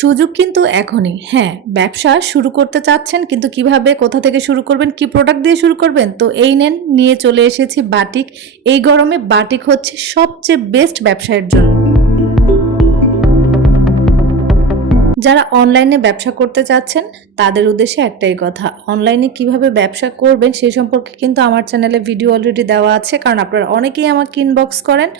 সুযোগ কিন্তু এখনই। হ্যাঁ, ব্যবসা শুরু করতে চাচ্ছেন কিন্তু কিভাবে, কোথা থেকে শুরু করবেন, কি প্রোডাক্ট দিয়ে শুরু করবেন? তো এই নেন, নিয়ে চলে এসেছি বাটিক। এই গরমে বাটিক হচ্ছে সবচেয়ে বেস্ট ব্যবসায়ের জন্য। যারা অনলাইনে ব্যবসা করতে চাচ্ছেন তাদের উদ্দেশ্যে একটাই কথা, অনলাইনে কিভাবে ব্যবসা করবেন সে সম্পর্কে কিন্তু আমার চ্যানেলে ভিডিও অলরেডি দেওয়া আছে, কারণ আপনারা অনেকেই আমাকে ইনবক্স করেন,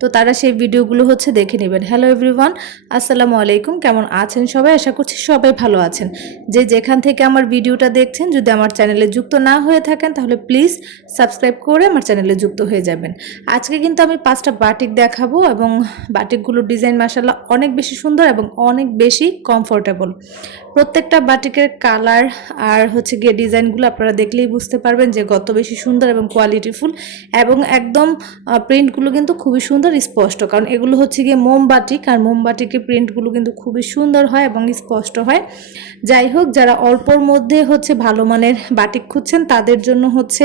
তো তারা সেই ভিডিওগুলো হচ্ছে দেখে নেবেন। হ্যালো এভরিওয়ান, আসসালামু আলাইকুম, কেমন আছেন সবাই? আশা করছি সবাই ভালো আছেন। যে যেখান থেকে আমার ভিডিওটা দেখছেন, যদি আমার চ্যানেলে যুক্ত না হয়ে থাকেন তাহলে প্লিজ সাবস্ক্রাইব করে আমার চ্যানেলে যুক্ত হয়ে যাবেন। আজকে কিন্তু আমি 5টা বাটিক দেখাবো এবং বাটিকগুলোর ডিজাইন মাশাআল্লাহ অনেক বেশি সুন্দর এবং অনেক বেশি কমফোর্টেবল। প্রত্যেকটা বাটিকের কালার আর হচ্ছে গিয়ে ডিজাইনগুলো আপনারা দেখলেই বুঝতে পারবেন যে কত বেশি সুন্দর এবং কোয়ালিটিফুল, এবং একদম প্রিন্টগুলো কিন্তু খুবই সুন্দর স্পষ্ট, কারণ এগুলো হচ্ছে গিয়ে মোমবাটিক, আর মোমবাটিকের প্রিন্টগুলো কিন্তু খুবই সুন্দর হয় এবং স্পষ্ট হয়। যাই হোক, যারা অল্পর মধ্যে হচ্ছে ভালো মানের বাটিক খুঁজছেন তাদের জন্য হচ্ছে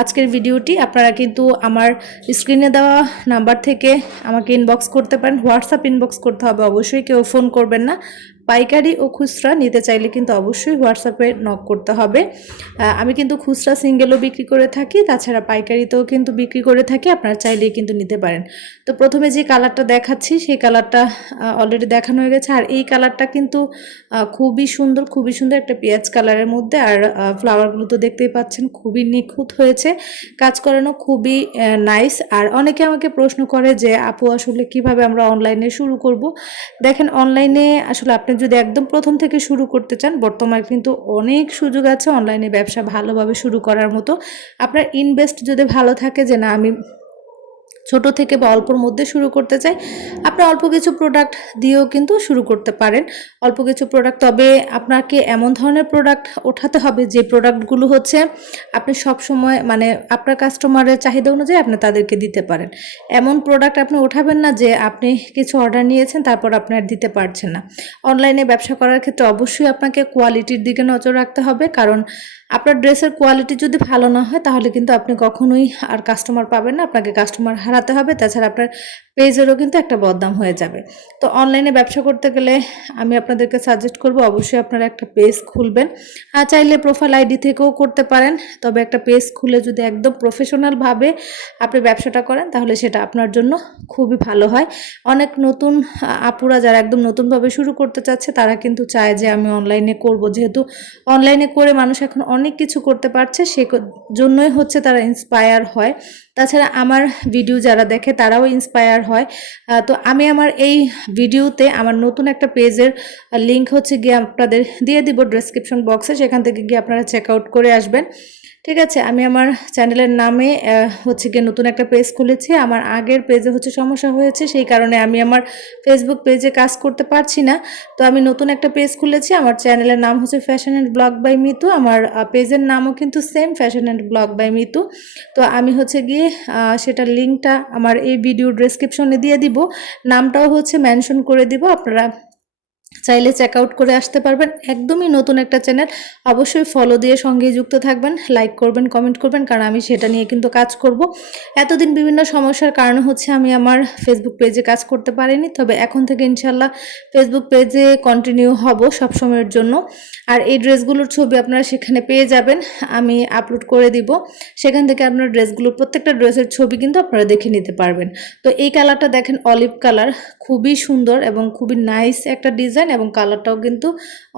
আজকের ভিডিওটি। আপনারা কিন্তু আমার স্ক্রিনে দেওয়া নাম্বার থেকে আমাকে ইনবক্স করতে পারেন, হোয়াটসঅ্যাপ ইনবক্স করতে হবে অবশ্যই, কেউ ফোন করবেন না। পাইকারি ও খুচরা নিতে চাইলে কিন্তু অবশ্যই হোয়াটসঅ্যাপে নক করতে হবে। আমি কিন্তু খুচরা সিঙ্গেলও বিক্রি করে থাকি, তাছাড়া পাইকারিতেও কিন্তু বিক্রি করে থাকি, আপনারা চাইলেই কিন্তু নিতে পারেন। তো প্রথমে যে কালারটা দেখাচ্ছি সেই কালারটা অলরেডি দেখানো হয়ে গেছে, আর এই কালারটা কিন্তু খুবই সুন্দর, খুবই সুন্দর একটা পেঁয়াজ কালারের মধ্যে, আর ফ্লাওয়ারগুলো তো দেখতেই পাচ্ছেন খুবই নিখুঁত হয়েছে, কাজ করানো খুবই নাইস। আর অনেকে আমাকে প্রশ্ন করে যে আপু আসলে কিভাবে আমরা অনলাইনে শুরু করব। দেখেন, অনলাইনে আসলে আপনি যদি একদম প্রথম থেকে শুরু করতে চান, বর্তমানে কিন্তু অনেক সুযোগ আছে অনলাইনে ব্যবসা ভালোভাবে শুরু করার মতো। আপনার ইনভেস্ট যদি ভালো থাকে, যে না আমি ছোট থেকে বা অল্পর মধ্যে শুরু করতে চাই, আপনি অল্প কিছু প্রোডাক্ট দিয়েও কিন্তু শুরু করতে পারেন। অল্প কিছু প্রোডাক্ট, তবে আপনাকে এমন ধরনের প্রোডাক্ট ওঠাতে হবে যে প্রোডাক্টগুলো হচ্ছে আপনি সব সময় মানে আপনার কাস্টমারের চাহিদা অনুযায়ী আপনি তাদেরকে দিতে পারেন। এমন প্রোডাক্ট আপনি ওঠাবেন না যে আপনি কিছু অর্ডার নিয়েছেন তারপর আপনি আর দিতে পারছেন না। অনলাইনে ব্যবসা করার ক্ষেত্রে অবশ্যই আপনাকে কোয়ালিটির দিকে নজর রাখতে হবে, কারণ আপনার ড্রেসের কোয়ালিটি যদি ভালো না হয় তাহলে কিন্তু আপনি কখনোই আর কাস্টমার পাবেন না, আপনাকে কাস্টমার হারাতে হবে, তাছাড়া আপনার পেজেরও কিন্তু একটা বদনাম হয়ে যাবে। তো অনলাইনে ব্যবসা করতে গেলে আমি আপনাদেরকে সাজেস্ট করব অবশ্যই আপনারা একটা পেজ খুলবেন, আর চাইলে প্রোফাইল আইডি থেকেও করতে পারেন, তবে একটা পেজ খুলে যদি একদম প্রফেশনালভাবে আপনি ব্যবসাটা করেন তাহলে সেটা আপনার জন্য খুবই ভালো হয়। অনেক নতুন আপুরা যারা একদম নতুনভাবে শুরু করতে চাচ্ছে তারা কিন্তু চায় যে আমি অনলাইনে করব, যেহেতু অনলাইনে করে মানুষ এখন অনেক কিছু করতে পারছে, সে জন্যই হচ্ছে তারা ইন্সপায়ার হয়। তাছাড়া আমার ভিডিও যারা দেখে তারাও ইন্সপায়ার হয়। তো আমি আমার এই ভিডিওতে আমার নতুন একটা পেজের লিঙ্ক হচ্ছে গিয়ে আপনাদের দিয়ে দিব ডেসক্রিপশন বক্সে, সেখান থেকে গিয়ে আপনারা চেক আউট করে আসবেন। ঠিক আছে, আমি আমার চ্যানেলের নামে হচ্ছে গিয়ে নতুন একটা পেজ খুলেছি। আমার আগের পেজে হচ্ছে সমস্যা হয়েছে, সেই কারণে আমি আমার ফেসবুক পেজে কাজ করতে পারছি না। তো আমি নতুন একটা পেজ খুলেছি, আমার চ্যানেলের নাম হচ্ছে fashion and blog by Mitu, আমার পেজের নামও কিন্তু same, fashion and blog by Mitu. তো আমি হচ্ছে গিয়ে সেটার লিঙ্কটা আমার এই ভিডিও ডেসক্রিপশনে দিয়ে দিব, নামটাও হচ্ছে মেনশন করে দিব, আপনারা চাইলে চেক আউট করে আসতে পারবেন। একদমই নতুন একটা চ্যানেল, অবশ্যই ফলো দিয়ে সঙ্গে যুক্ত থাকবেন, লাইক করবেন, কমেন্ট করবেন, কারণ আমি সেটা নিয়ে কিন্তু কাজ করব। এতদিন বিভিন্ন সমস্যার কারণে হচ্ছে আমি আমার ফেসবুক পেজে কাজ করতে পারিনি, তবে এখন থেকে ইনশাল্লাহ ফেসবুক পেজে কন্টিনিউ হব সবসময়ের জন্য। আর এই ড্রেসগুলোর ছবি আপনারা সেখানে পেয়ে যাবেন, আমি আপলোড করে দিব, সেখান থেকে আপনার ড্রেসগুলো প্রত্যেকটা ড্রেসের ছবি কিন্তু আপনারা দেখে নিতে পারবেন। তো এই কালারটা দেখেন, অলিভ কালার, খুবই সুন্দর এবং খুবই নাইস একটা ডিজাইন, এবং কালারটাও কিন্তু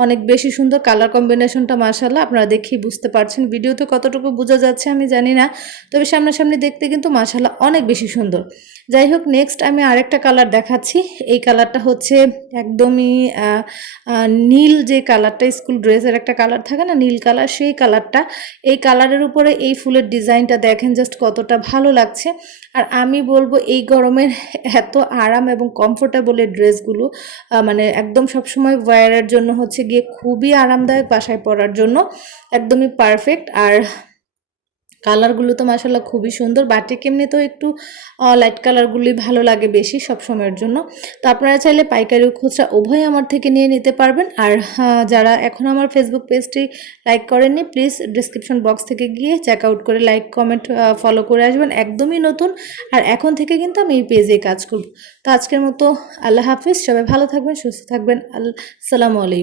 অনেক বেশি সুন্দর। কালার কম্বিনেশনটা মাশাআল্লাহ আপনারা দেখেই বুঝতে পারছেন, ভিডিওতে কতটুকু বোঝা যাচ্ছে আমি জানি না, তবে সামনাসামনি দেখতে কিন্তু মাশাআল্লাহ অনেক বেশি সুন্দর। যাই হোক, নেক্সট আমি আরেকটা কালার দেখাচ্ছি। এই কালারটা হচ্ছে একদমই নীল, যে কালারটা স্কুল ড্রেসের একটা কালার থাকে না, নীল কালার, সেই কালারটা। এই কালারের উপরে এই ফুলের ডিজাইনটা দেখেন জাস্ট কতটা ভালো লাগছে। আর আমি বলবো এই গরমের এত আরাম এবং কমফোর্টেবল ড্রেসগুলো মানে একদম সবসময় ওয়্যারের জন্য হচ্ছে গিয়ে খুবই আরামদায়ক, বাসায় পরার জন্য একদমই পারফেক্ট। আর কালারগুলো তো মাশাআল্লাহ খুবই সুন্দর। বাটিক এমনিতেও একটু লাইট কালারগুলি ভালো লাগে বেশি সবসময়ের জন্য। তো আপনারা চাইলে পাইকারি ও খুচরা উভয়ই আমার থেকে নিয়ে নিতে পারবেন। আর যারা এখন আমার ফেসবুক পেজটি লাইক করেননি, প্লিজ ডিসক্রিপশন বক্স থেকে গিয়ে চেক আউট করে লাইক, কমেন্ট, ফলো করে আসবেন। একদমই নতুন, আর এখন থেকে কিন্তু আমি এই পেজে কাজ করব। তো আজকের মতো আল্লাহ হাফিজ, সবাই ভালো থাকবেন, সুস্থ থাকবেন। আসসালামু আলাইকুম।